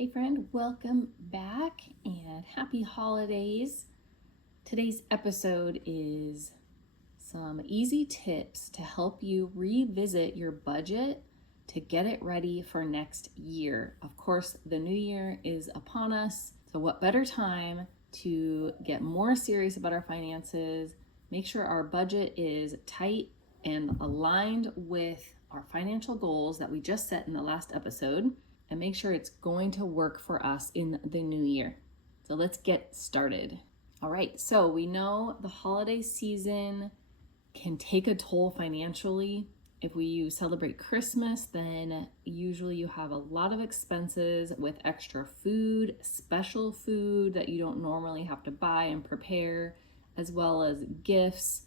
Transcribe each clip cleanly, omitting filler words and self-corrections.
Hey friend, welcome back and happy holidays. Today's episode is some easy tips to help you revisit your budget to get it ready for next year. Of course, the new year is upon us, so what better time to get more serious about our finances, make sure our budget is tight and aligned with our financial goals that we just set in the last episode, and make sure it's going to work for us in the new year. So let's get started. All right, so we know the holiday season can take a toll financially. If you celebrate Christmas, then usually you have a lot of expenses with extra food, special food that you don't normally have to buy and prepare, as well as gifts,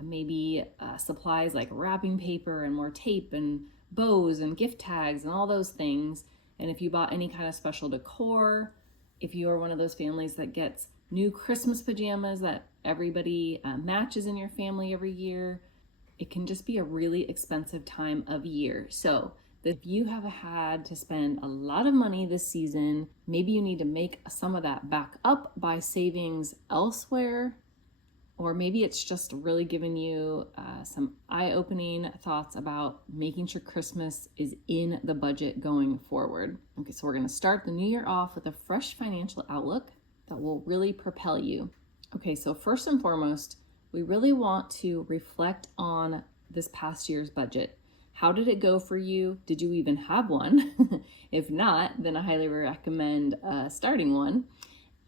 maybe supplies like wrapping paper and more tape and bows and gift tags and all those things. And if you bought any kind of special decor, if you are one of those families that gets new Christmas pajamas that everybody matches in your family every year, it can just be a really expensive time of year. So if you have had to spend a lot of money this season, maybe you need to make some of that back up by savings elsewhere. Or maybe it's just really giving you some eye-opening thoughts about making sure Christmas is in the budget going forward. Okay, so we're going to start the new year off with a fresh financial outlook that will really propel you. Okay, so first and foremost, we really want to reflect on this past year's budget. How did it go for you? Did you even have one? If not, then I highly recommend starting one.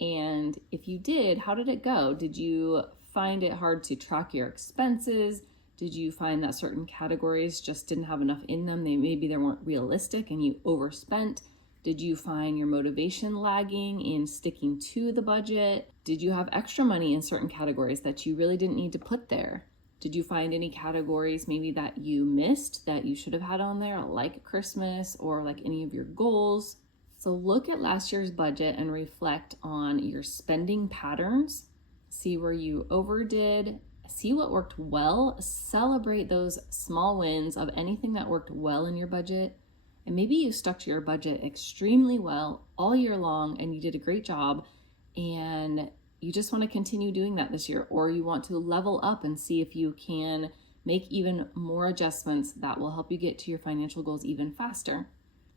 And if you did, how did it go? Did you find it hard to track your expenses? Did you find that certain categories just didn't have enough in them? Maybe they weren't realistic and you overspent? Did you find your motivation lagging in sticking to the budget? Did you have extra money in certain categories that you really didn't need to put there? Did you find any categories maybe that you missed that you should have had on there, like Christmas or like any of your goals? So look at last year's budget and reflect on your spending patterns. See where you overdid, see what worked well, celebrate those small wins of anything that worked well in your budget. And maybe you stuck to your budget extremely well all year long and you did a great job and you just want to continue doing that this year, or you want to level up and see if you can make even more adjustments that will help you get to your financial goals even faster.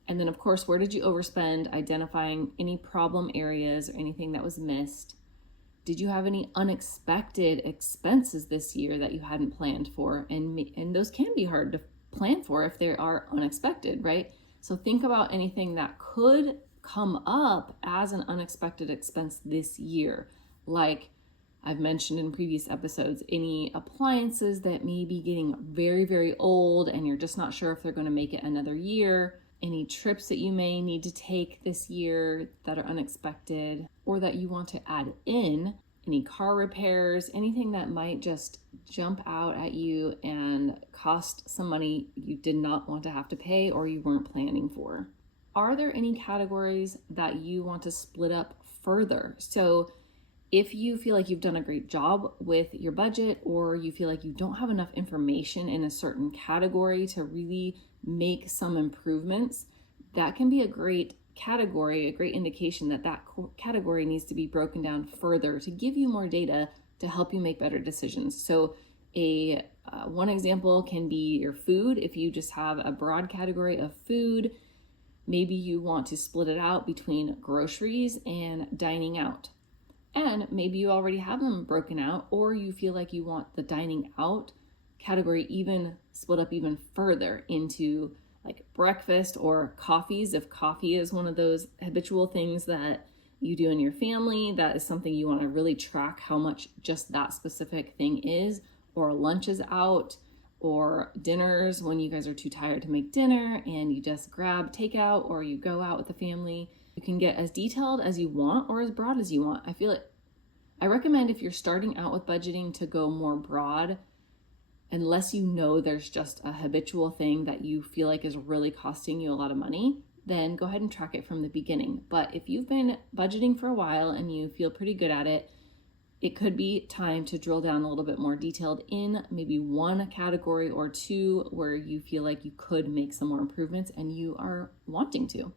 And then of course, where did you overspend? Identifying any problem areas or anything that was missed. Did you have any unexpected expenses this year that you hadn't planned for? And those can be hard to plan for if they are unexpected, right? So think about anything that could come up as an unexpected expense this year. Like I've mentioned in previous episodes, any appliances that may be getting very, very old and you're just not sure if they're going to make it another year. Any trips that you may need to take this year that are unexpected or that you want to add in, any car repairs, anything that might just jump out at you and cost some money you did not want to have to pay or you weren't planning for. Are there any categories that you want to split up further? So if you feel like you've done a great job with your budget, or you feel like you don't have enough information in a certain category to really make some improvements, that can be a great category, a great indication that that category needs to be broken down further to give you more data to help you make better decisions. So one example can be your food. If you just have a broad category of food, maybe you want to split it out between groceries and dining out. And maybe you already have them broken out, or you feel like you want the dining out category even split up even further into like breakfast or coffees. If coffee is one of those habitual things that you do in your family, that is something you want to really track how much just that specific thing is, or lunches out, or dinners when you guys are too tired to make dinner and you just grab takeout or you go out with the family. You can get as detailed as you want or as broad as you want. I recommend if you're starting out with budgeting to go more broad, unless you know there's just a habitual thing that you feel like is really costing you a lot of money, then go ahead and track it from the beginning. But if you've been budgeting for a while and you feel pretty good at it, it could be time to drill down a little bit more detailed in maybe one category or two where you feel like you could make some more improvements and you are wanting to.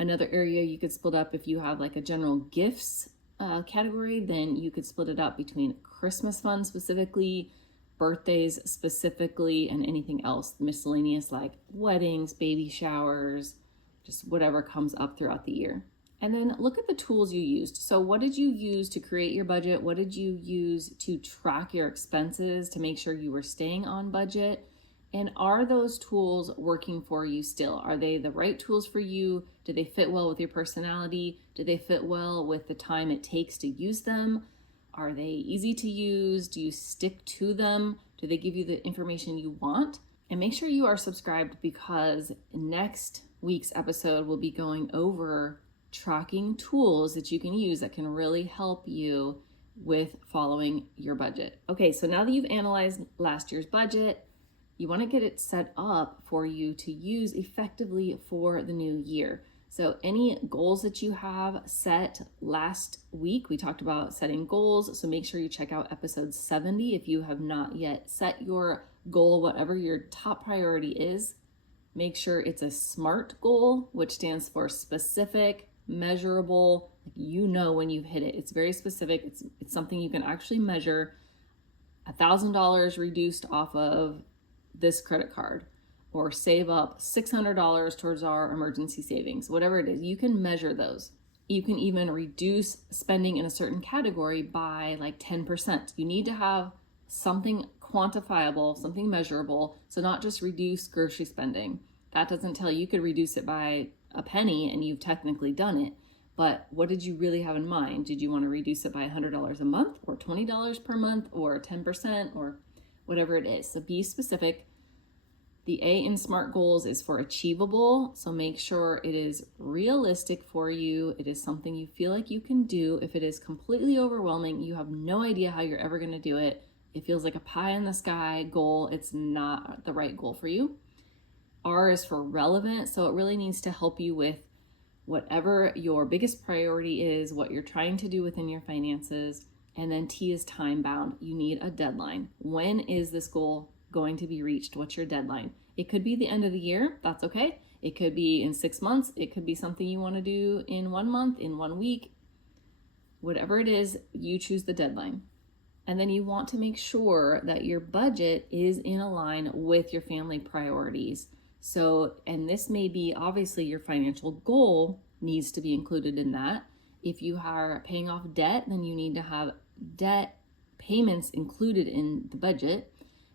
Another area you could split up, if you have like a general gifts category, then you could split it up between Christmas funds specifically, birthdays specifically, and anything else miscellaneous like weddings, baby showers, just whatever comes up throughout the year. And then look at the tools you used. So what did you use to create your budget? What did you use to track your expenses to make sure you were staying on budget? And are those tools working for you still? Are they the right tools for you? Do they fit well with your personality? Do they fit well with the time it takes to use them? Are they easy to use? Do you stick to them? Do they give you the information you want? And make sure you are subscribed, because next week's episode will be going over tracking tools that you can use that can really help you with following your budget. Okay, so now that you've analyzed last year's budget, you want to get it set up for you to use effectively for the new year. So any goals that you have set last week, we talked about setting goals. So make sure you check out episode 70 if you have not yet set your goal, whatever your top priority is. Make sure it's a SMART goal, which stands for specific, measurable. You know when you've hit it. It's very specific. It's something you can actually measure. $1,000 reduced off of this credit card, or save up $600 towards our emergency savings, whatever it is, you can measure those. You can even reduce spending in a certain category by like 10%. You need to have something quantifiable, something measurable. So not just reduce grocery spending. That doesn't tell you. You could reduce it by a penny and you've technically done it. But what did you really have in mind? Did you want to reduce it by $100 a month, or $20 per month, or 10%, or whatever it is? So be specific. The A in SMART goals is for achievable. So make sure it is realistic for you. It is something you feel like you can do. If it is completely overwhelming, you have no idea how you're ever going to do it, it feels like a pie in the sky goal, it's not the right goal for you. R is for relevant. So it really needs to help you with whatever your biggest priority is, what you're trying to do within your finances. And then T is time bound. You need a deadline. When is this goal going to be reached? What's your deadline? It could be the end of the year. That's okay. It could be in 6 months. It could be something you want to do in 1 month, in 1 week. Whatever it is, you choose the deadline. And then you want to make sure that your budget is in line with your family priorities. So, and this may be, obviously your financial goal needs to be included in that. If you are paying off debt, then you need to have debt payments included in the budget.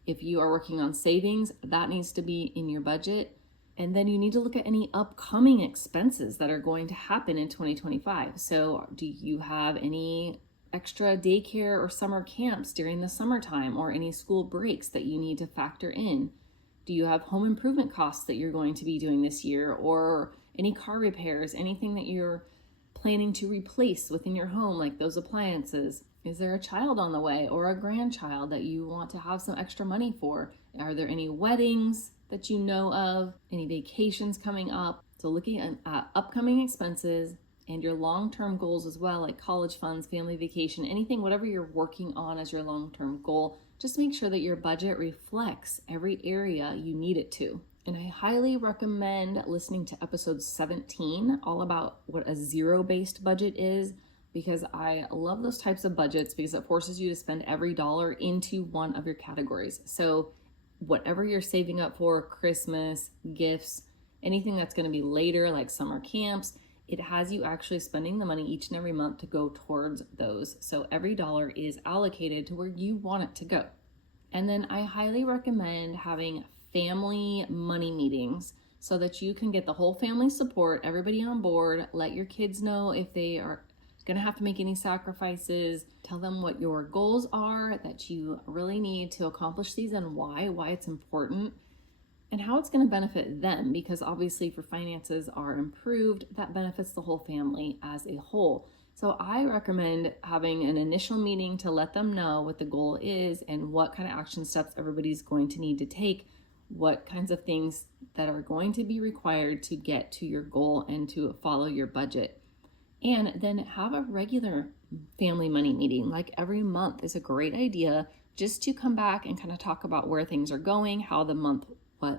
If you are working on savings, that needs to be in your budget. And then you need to look at any upcoming expenses that are going to happen in 2025. So do you have any extra daycare or summer camps during the summertime, or any school breaks that you need to factor in? Do you have home improvement costs that you're going to be doing this year, or any car repairs, anything that you're planning to replace within your home, like those appliances? Is there a child on the way, or a grandchild that you want to have some extra money for? Are there any weddings that you know of? Any vacations coming up? So looking at upcoming expenses and your long-term goals as well, like college funds, family vacation, anything, whatever you're working on as your long-term goal, just make sure that your budget reflects every area you need it to. And I highly recommend listening to episode 17, all about what a zero-based budget is, because I love those types of budgets because it forces you to spend every dollar into one of your categories. So whatever you're saving up for, Christmas, gifts, anything that's going to be later, like summer camps, it has you actually spending the money each and every month to go towards those. So every dollar is allocated to where you want it to go. And then I highly recommend having family money meetings so that you can get the whole family support, everybody on board, let your kids know if they are going to have to make any sacrifices, tell them what your goals are that you really need to accomplish these and why it's important, and how it's going to benefit them, because obviously if your finances are improved, that benefits the whole family as a whole. So I recommend having an initial meeting to let them know what the goal is and what kind of action steps everybody's going to need to take, what kinds of things that are going to be required to get to your goal and to follow your budget. And then have a regular family money meeting, like every month is a great idea, just to come back and kind of talk about where things are going, how the month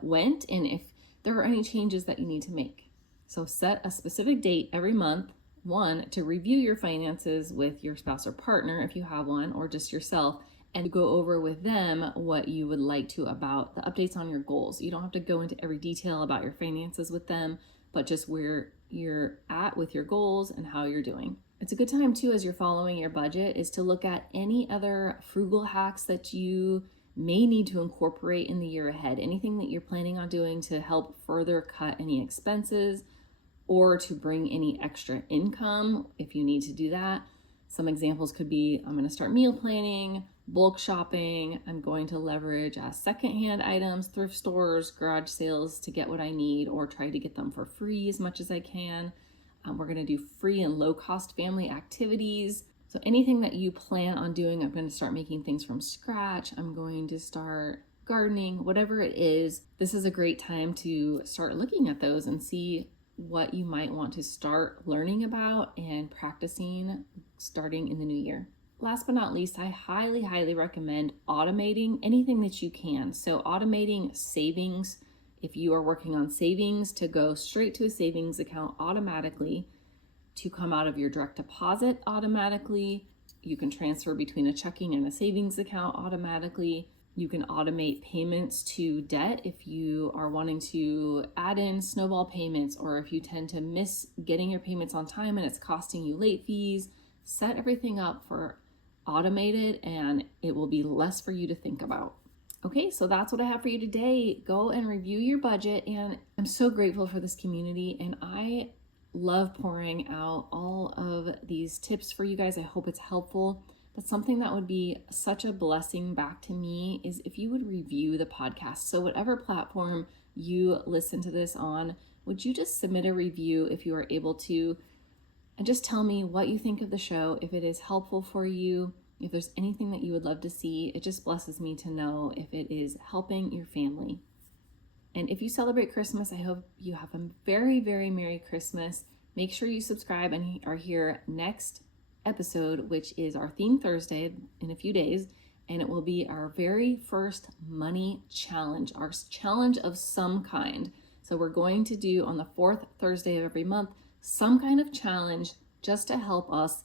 went, and if there are any changes that you need to make. So set a specific date every month, one, to review your finances with your spouse or partner if you have one, or just yourself, and go over with them what you would like to about the updates on your goals. You don't have to go into every detail about your finances with them, but just where you're at with your goals and how you're doing. It's a good time too, as you're following your budget, is to look at any other frugal hacks that you may need to incorporate in the year ahead. Anything that you're planning on doing to help further cut any expenses or to bring any extra income if you need to do that. Some examples could be, I'm going to start meal planning, bulk shopping. I'm going to leverage secondhand items, thrift stores, garage sales to get what I need or try to get them for free as much as I can. We're going to do free and low cost family activities. So anything that you plan on doing, I'm going to start making things from scratch. I'm going to start gardening, whatever it is. This is a great time to start looking at those and see what you might want to start learning about and practicing starting in the new year. Last but not least, I highly recommend automating anything that you can. So automating savings, if you are working on savings, to go straight to a savings account automatically, to come out of your direct deposit automatically. You can transfer between a checking and a savings account automatically. You can automate payments to debt if you are wanting to add in snowball payments, or if you tend to miss getting your payments on time and it's costing you late fees. Set everything up for automated and it will be less for you to think about. Okay, so that's what I have for you today. Go and review your budget, and I'm so grateful for this community, and I love pouring out all of these tips for you guys. I hope it's helpful. But something that would be such a blessing back to me is if you would review the podcast. So whatever platform you listen to this on, would you just submit a review if you are able to, and just tell me what you think of the show, if it is helpful for you, if there's anything that you would love to see. It just blesses me to know if it is helping your family. And if you celebrate Christmas, I hope you have a very Merry Christmas. Make sure you subscribe and are here next episode, which is our theme Thursday in a few days, and it will be our very first money challenge, our challenge of some kind. So we're going to do on the fourth Thursday of every month some kind of challenge just to help us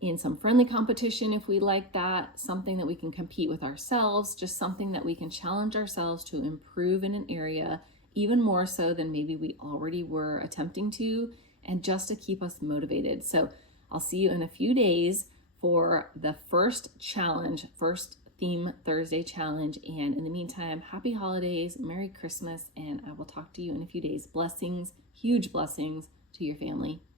in some friendly competition if we like that, something that we can compete with ourselves, just something that we can challenge ourselves to improve in an area even more so than maybe we already were attempting to, and just to keep us motivated. So I'll see you in a few days for the first challenge, first theme Thursday challenge. And in the meantime, happy holidays, Merry Christmas, and I will talk to you in a few days. Blessings, huge blessings to your family.